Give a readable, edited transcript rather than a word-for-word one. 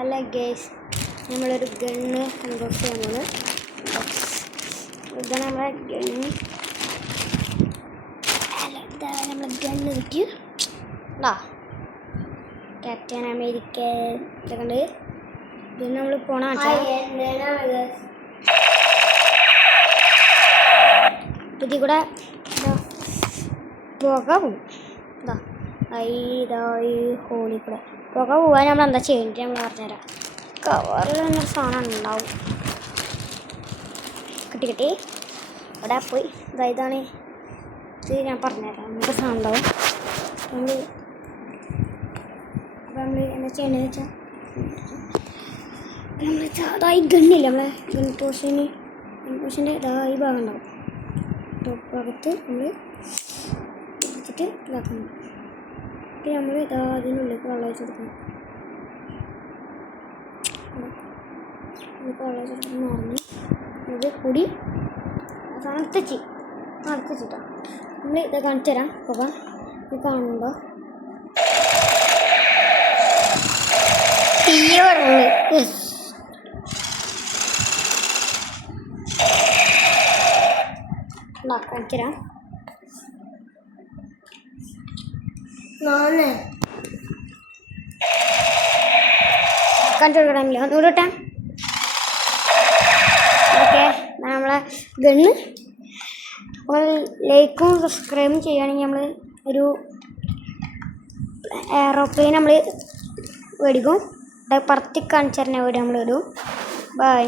അല്ല ഗേസ്, നമ്മളൊരു gun unbox ചെയ്യാൻ ഇതാണ് നമ്മളെ ഗണ്ണ്. അല്ല ഇതാണ് നമ്മളെ ഗണ്ണ് കിട്ടി. ക്യാപ്റ്റൻ അമേരിക്ക ഇതൊക്കെ ഉണ്ട്. ഇത് നമ്മൾ പോണ ഇതിൽ കൂടെ പുക പോവും. ഈ ഹോളിൽ കൂടെ പുക പോവാൻ നമ്മൾ എന്താ ചെയ്യേണ്ടത് നമ്മൾ പറഞ്ഞുതരാം. കവറിൽ തന്നെ സാധനം ഉണ്ടാവും. കിട്ടി ഇവിടെ പോയി ഇതാണ് ഇത്. ഞാൻ പറഞ്ഞുതരാം. നമുക്ക് സാധനം ഉണ്ടാവും. നമ്മൾ എന്താ ചെയ്യേണ്ടതെന്ന് വെച്ചാൽ അതായി ഗണ്ണില്ല നമ്മളെ ഗൺ പോഷൻ്റെ ഈ ഭാഗം ഉണ്ടാവും. ടോപ്പ് ഭാഗത്ത് നമ്മൾ വെച്ചിട്ട് ഇതാക്കണം. നമ്മൾ അതിനുള്ളിലേക്ക് വെള്ളം വെച്ച് കൊടുക്കണം. വെള്ളം വെച്ച് കൊടുക്കണം പറഞ്ഞ് ഇത് കൂടി നടത്തിച്ചിട്ടോ നമ്മൾ ഇത് കാണിച്ചു തരാം. അപ്പോൾ ഇത് കാണുന്നുണ്ടോ? കാണിച്ചു തരാം. കാണിച്ചു കൊടുക്കണമില്ല ഒന്നുകൂടെ. ഓക്കെ, നമ്മളെ ഗണ്ണ് ലൈക്കും സബ്സ്ക്രൈബും ചെയ്യുകയാണെങ്കിൽ നമ്മൾ ഒരു എയറോപ്ലെയിൻ നമ്മൾ മേടിക്കും. പറത്തി കാണിച്ചു തരുന്ന വീഡിയോ നമ്മൾ ഇടും. ബൈ.